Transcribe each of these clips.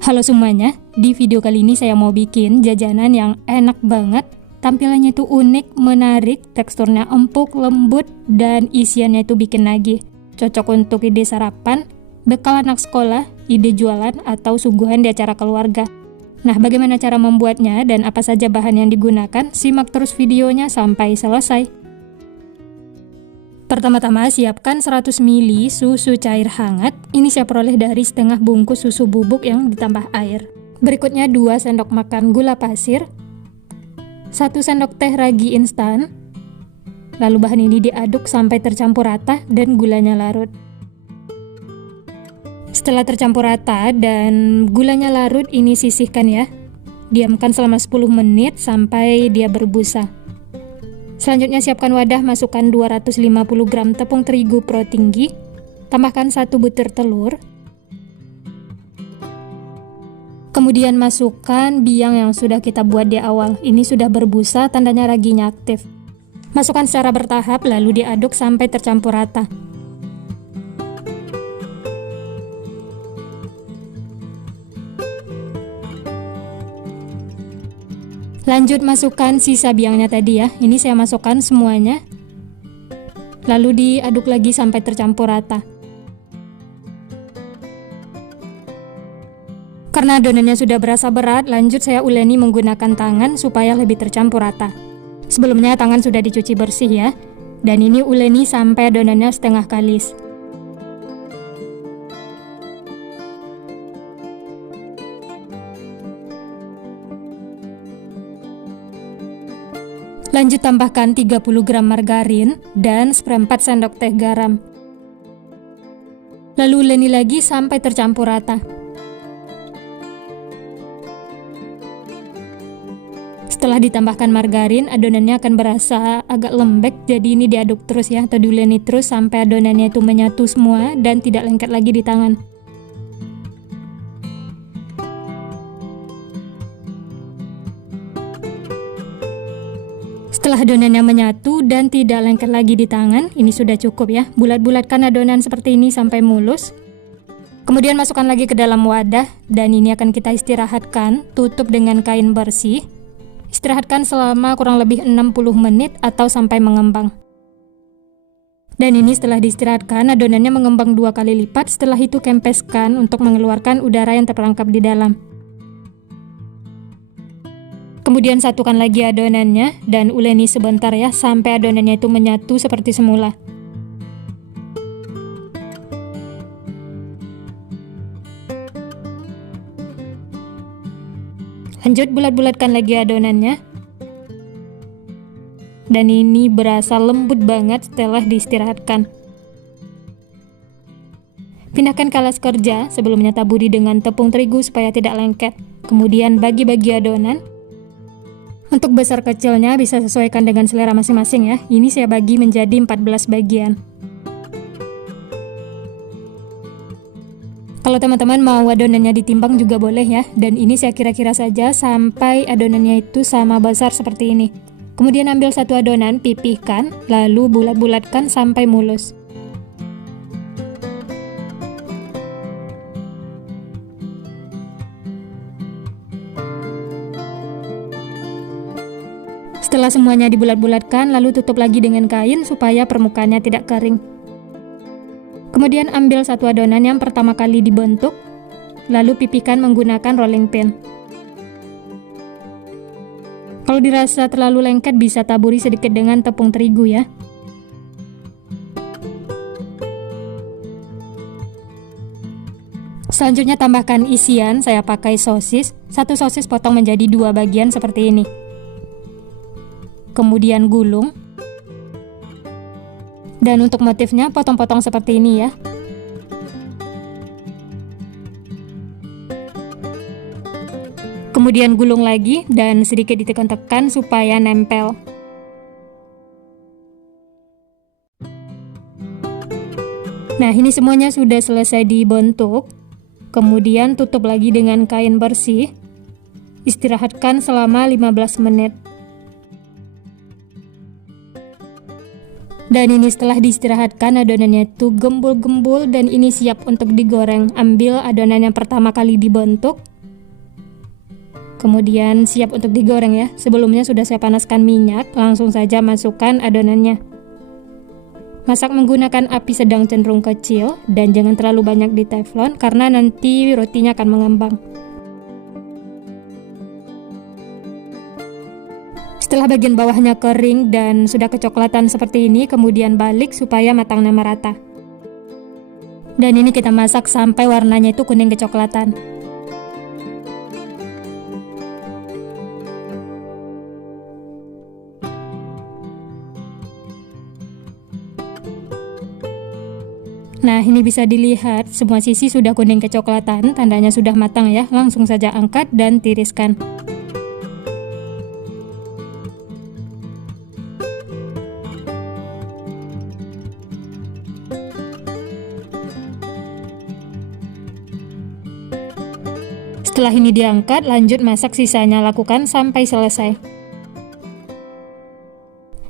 Halo semuanya, di video kali ini saya mau bikin jajanan yang enak banget. Tampilannya itu unik, menarik, teksturnya empuk, lembut, dan isiannya itu bikin nagih. Cocok untuk ide sarapan, bekal anak sekolah, ide jualan, atau suguhan di acara keluarga. Nah, bagaimana cara membuatnya dan apa saja bahan yang digunakan? Simak terus videonya sampai selesai. Pertama-tama siapkan 100 ml susu cair hangat. Ini saya peroleh dari setengah bungkus susu bubuk yang ditambah air. Berikutnya 2 sendok makan gula pasir, 1 sendok teh ragi instan. Lalu bahan ini diaduk sampai tercampur rata dan gulanya larut. Setelah tercampur rata dan gulanya larut, ini sisihkan ya. Diamkan selama 10 menit sampai dia berbusa. Selanjutnya siapkan wadah, masukkan 250 gram tepung terigu pro tinggi, tambahkan 1 butir telur. Kemudian masukkan biang yang sudah kita buat di awal. Ini sudah berbusa, tandanya raginya aktif. Masukkan secara bertahap lalu diaduk sampai tercampur rata. Lanjut masukkan sisa biangnya tadi ya. Ini saya masukkan semuanya. Lalu diaduk lagi sampai tercampur rata. Karena adonannya sudah berasa berat, lanjut saya uleni menggunakan tangan supaya lebih tercampur rata. Sebelumnya tangan sudah dicuci bersih ya. Dan ini uleni sampai adonannya setengah kalis. Lanjut tambahkan 30 gram margarin dan seperempat sendok teh garam. Lalu uleni lagi sampai tercampur rata. Setelah ditambahkan margarin, adonannya akan berasa agak lembek, jadi ini diaduk terus ya, atau diuleni terus sampai adonannya itu menyatu semua dan tidak lengket lagi di tangan. Setelah adonannya menyatu dan tidak lengket lagi di tangan, ini sudah cukup ya. Bulat-bulatkan adonan seperti ini sampai mulus. Kemudian masukkan lagi ke dalam wadah dan ini akan kita istirahatkan, tutup dengan kain bersih. Istirahatkan selama kurang lebih 60 menit atau sampai mengembang. Dan ini setelah diistirahatkan, adonannya mengembang 2 kali lipat. Setelah itu kempeskan untuk mengeluarkan udara yang terperangkap di dalam. Kemudian satukan lagi adonannya dan uleni sebentar ya sampai adonannya itu menyatu seperti semula. Lanjut bulat-bulatkan lagi adonannya. Dan ini berasa lembut banget setelah diistirahatkan. Pindahkan ke alas kerja, sebelumnya taburi dengan tepung terigu supaya tidak lengket. Kemudian bagi-bagi adonan. Untuk besar kecilnya bisa sesuaikan dengan selera masing-masing ya. Ini saya bagi menjadi 14 bagian. Kalau teman-teman mau adonannya ditimbang juga boleh ya. Dan ini saya kira-kira saja sampai adonannya itu sama besar seperti ini. Kemudian ambil satu adonan, pipihkan, lalu bulat-bulatkan sampai mulus. Setelah semuanya dibulat-bulatkan, lalu tutup lagi dengan kain supaya permukaannya tidak kering. Kemudian ambil satu adonan yang pertama kali dibentuk, lalu pipihkan menggunakan rolling pin. Kalau dirasa terlalu lengket bisa taburi sedikit dengan tepung terigu ya. Selanjutnya tambahkan isian, saya pakai sosis. 1 sosis potong menjadi 2 bagian seperti ini. Kemudian gulung. Dan untuk motifnya potong-potong seperti ini ya. Kemudian gulung lagi dan sedikit ditekan-tekan supaya nempel. Nah, ini semuanya sudah selesai dibentuk. Kemudian tutup lagi dengan kain bersih. Istirahatkan selama 15 menit. Dan ini setelah diistirahatkan, adonannya itu gembul-gembul dan ini siap untuk digoreng. Ambil adonan yang pertama kali dibentuk, Kemudian siap untuk digoreng ya. Sebelumnya sudah saya panaskan minyak, langsung saja masukkan adonannya. Masak menggunakan api sedang cenderung kecil dan jangan terlalu banyak di teflon karena nanti rotinya akan mengembang. Setelah bagian bawahnya kering dan sudah kecoklatan seperti ini, kemudian balik supaya matangnya merata. Dan ini kita masak sampai warnanya itu kuning kecoklatan. Nah, ini bisa dilihat semua sisi sudah kuning kecoklatan, tandanya sudah matang ya. Langsung saja angkat dan tiriskan. Setelah ini diangkat, lanjut masak sisanya, lakukan sampai selesai.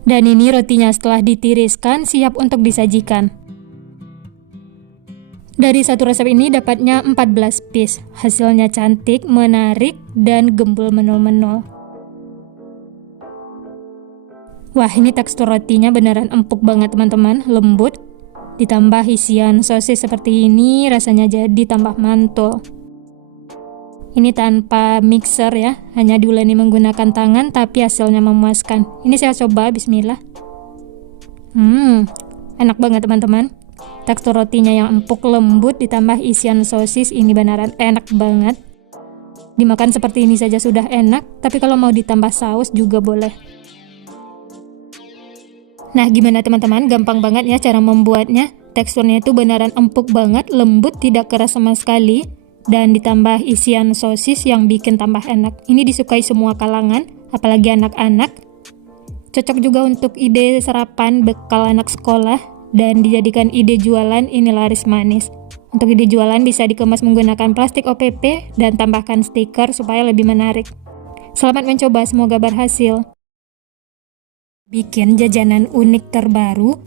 Dan ini rotinya setelah ditiriskan, siap untuk disajikan. Dari satu resep ini dapatnya 14 piece. Hasilnya cantik, menarik, dan gembul menul-menul. Wah, ini tekstur rotinya beneran empuk banget teman-teman, lembut. Ditambah isian sosis seperti ini, rasanya jadi tambah mantul. Ini tanpa mixer ya, hanya diuleni menggunakan tangan, tapi hasilnya memuaskan. Ini saya coba, bismillah. Enak banget teman-teman. Tekstur rotinya yang empuk lembut ditambah isian sosis, ini beneran enak banget. Dimakan seperti ini saja sudah enak, tapi kalau mau ditambah saus juga boleh. Nah, gimana teman-teman? Gampang banget ya cara membuatnya. Teksturnya itu beneran empuk banget, lembut, tidak keras sama sekali. Dan ditambah isian sosis yang bikin tambah enak. Ini disukai semua kalangan, apalagi anak-anak. Cocok juga untuk ide sarapan bekal anak sekolah. Dan dijadikan ide jualan, ini laris manis. Untuk ide jualan bisa dikemas menggunakan plastik OPP dan tambahkan stiker supaya lebih menarik. Selamat mencoba, semoga berhasil. Bikin jajanan unik terbaru,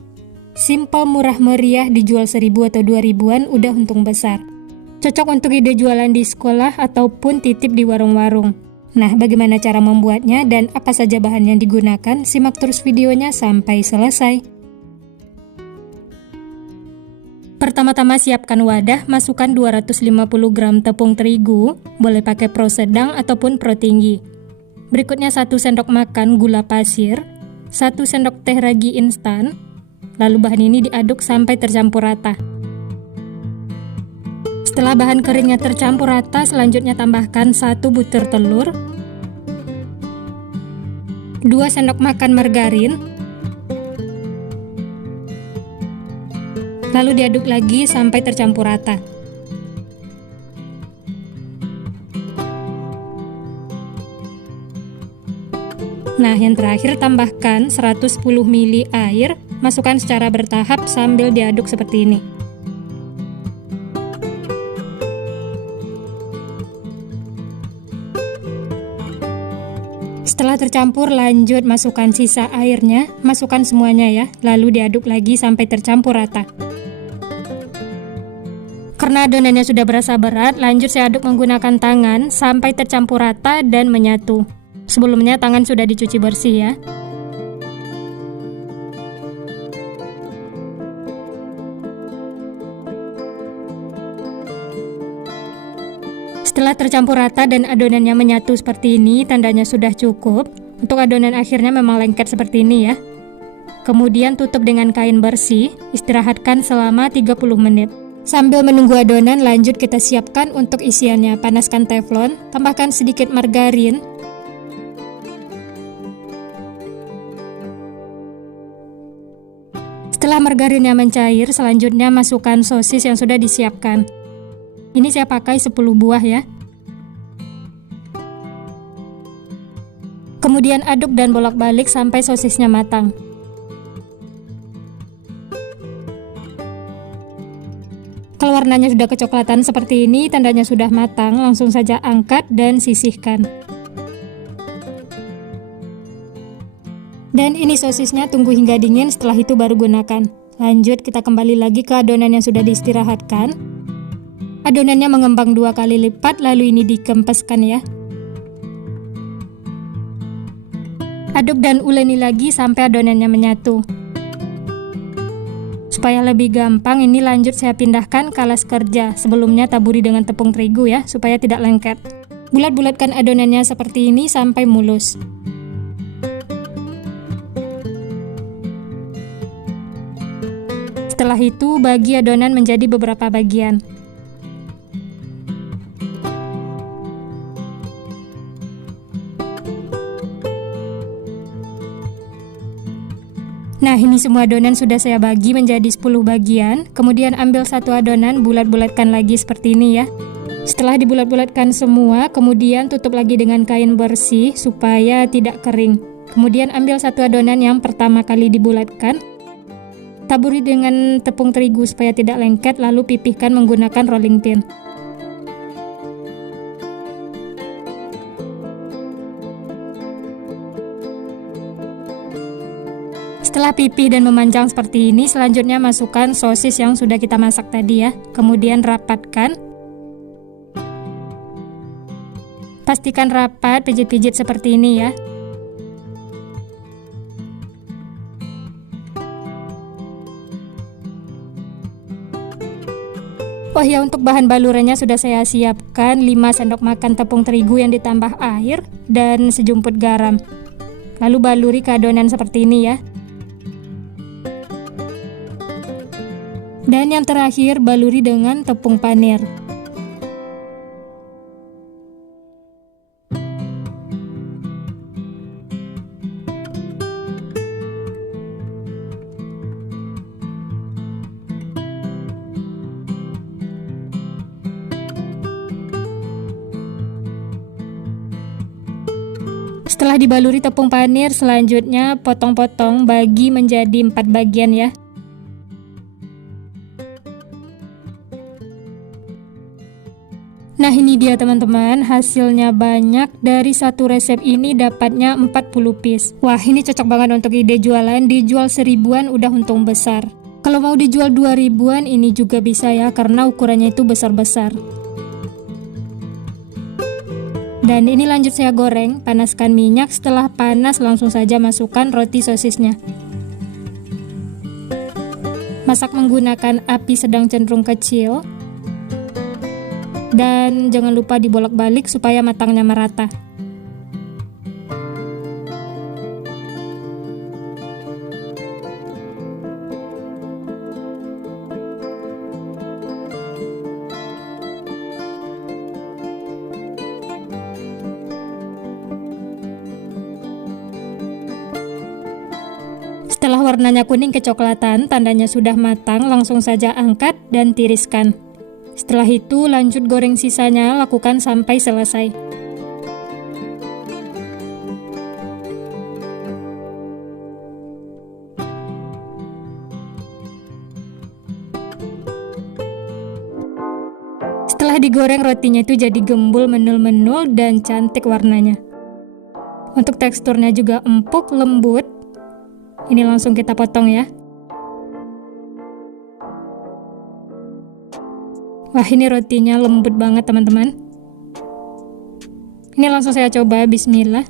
simpel murah meriah, dijual 1.000 atau 2.000-an udah untung besar. Cocok untuk ide jualan di sekolah ataupun titip di warung-warung. Nah, bagaimana cara membuatnya dan apa saja bahan yang digunakan? Simak terus videonya sampai selesai. Pertama-tama siapkan wadah, masukkan 250 gram tepung terigu, boleh pakai pro sedang ataupun pro tinggi. Berikutnya 1 sendok makan gula pasir, 1 sendok teh ragi instan, lalu bahan ini diaduk sampai tercampur rata. Setelah bahan keringnya tercampur rata, selanjutnya tambahkan 1 butir telur, 2 sendok makan margarin, lalu diaduk lagi sampai tercampur rata. Nah, yang terakhir tambahkan 110 ml air, masukkan secara bertahap sambil diaduk seperti ini. Setelah tercampur, lanjut masukkan sisa airnya, masukkan semuanya ya, lalu diaduk lagi sampai tercampur rata. Karena adonannya sudah berasa berat, lanjut saya aduk menggunakan tangan sampai tercampur rata dan menyatu. Sebelumnya tangan sudah dicuci bersih ya. Setelah tercampur rata dan adonannya menyatu seperti ini, tandanya sudah cukup. Untuk adonan akhirnya memang lengket seperti ini ya. Kemudian tutup dengan kain bersih, istirahatkan selama 30 menit. Sambil menunggu adonan, lanjut kita siapkan untuk isiannya. Panaskan teflon, tambahkan sedikit margarin, setelah margarinnya mencair, selanjutnya masukkan sosis yang sudah disiapkan. Ini saya pakai 10 buah ya. Kemudian aduk dan bolak-balik sampai sosisnya matang. Kalau warnanya sudah kecoklatan seperti ini, tandanya sudah matang, langsung saja angkat dan sisihkan. Dan ini sosisnya, tunggu hingga dingin, setelah itu baru gunakan. Lanjut kita kembali lagi ke adonan yang sudah diistirahatkan. Adonannya mengembang 2 kali lipat, lalu ini dikempeskan ya. Aduk dan uleni lagi sampai adonannya menyatu. Supaya lebih gampang, ini lanjut saya pindahkan ke alas kerja. Sebelumnya taburi dengan tepung terigu ya, supaya tidak lengket. Bulat-bulatkan adonannya seperti ini sampai mulus. Setelah itu, bagi adonan menjadi beberapa bagian. Nah, ini semua adonan sudah saya bagi menjadi 10 bagian. Kemudian ambil satu adonan, bulat-bulatkan lagi seperti ini ya. Setelah dibulat-bulatkan semua, kemudian tutup lagi dengan kain bersih supaya tidak kering. Kemudian ambil satu adonan yang pertama kali dibulatkan. Taburi dengan tepung terigu supaya tidak lengket, lalu pipihkan menggunakan rolling pin. Setelah pipih dan memanjang seperti ini, selanjutnya masukkan sosis yang sudah kita masak tadi ya. Kemudian rapatkan. Pastikan rapat, pijit-pijit seperti ini ya. Oh ya, untuk bahan balurannya sudah saya siapkan 5 sendok makan tepung terigu yang ditambah air dan sejumput garam. Lalu baluri ke adonan seperti ini ya. Dan yang terakhir, baluri dengan tepung panir. Setelah dibaluri tepung panir, selanjutnya potong-potong bagi menjadi 4 bagian ya. Nah, ini dia teman-teman, hasilnya banyak. Dari satu resep ini dapatnya 40 piece. Wah, ini cocok banget untuk ide jualan. Dijual 1000-an udah untung besar. Kalau mau dijual 2000-an ini juga bisa ya, karena ukurannya itu besar-besar. Dan ini lanjut saya goreng. Panaskan minyak, setelah panas langsung saja masukkan roti sosisnya. Masak menggunakan api sedang cenderung kecil. Dan jangan lupa dibolak-balik supaya matangnya merata. Setelah warnanya kuning kecoklatan, tandanya sudah matang, langsung saja angkat dan tiriskan. Setelah itu lanjut goreng sisanya, lakukan sampai selesai. Setelah digoreng, rotinya itu jadi gembul, menul-menul, dan cantik warnanya. Untuk teksturnya juga empuk, lembut. Ini langsung kita potong ya. Wah, ini rotinya lembut banget teman-teman. Ini langsung saya coba, bismillah.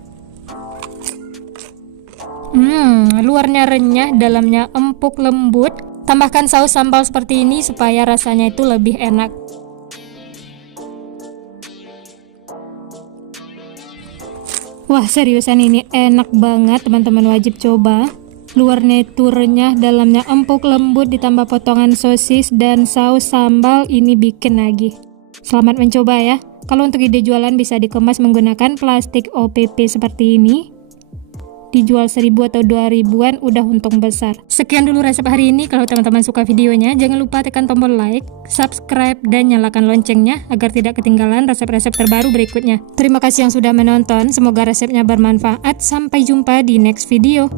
Luarnya renyah, dalamnya empuk, lembut. Tambahkan saus sambal seperti ini supaya rasanya itu lebih enak. Wah, seriusan ini enak banget, teman-teman wajib coba. Luarnya itu renyah, dalamnya empuk, lembut, ditambah potongan sosis dan saus sambal, ini bikin lagi. Selamat mencoba ya. Kalau untuk ide jualan bisa dikemas menggunakan plastik OPP seperti ini. Dijual 1000 atau 2000-an udah untung besar. Sekian dulu resep hari ini. Kalau teman-teman suka videonya, jangan lupa tekan tombol like, subscribe, dan nyalakan loncengnya agar tidak ketinggalan resep-resep terbaru berikutnya. Terima kasih yang sudah menonton. Semoga resepnya bermanfaat. Sampai jumpa di next video.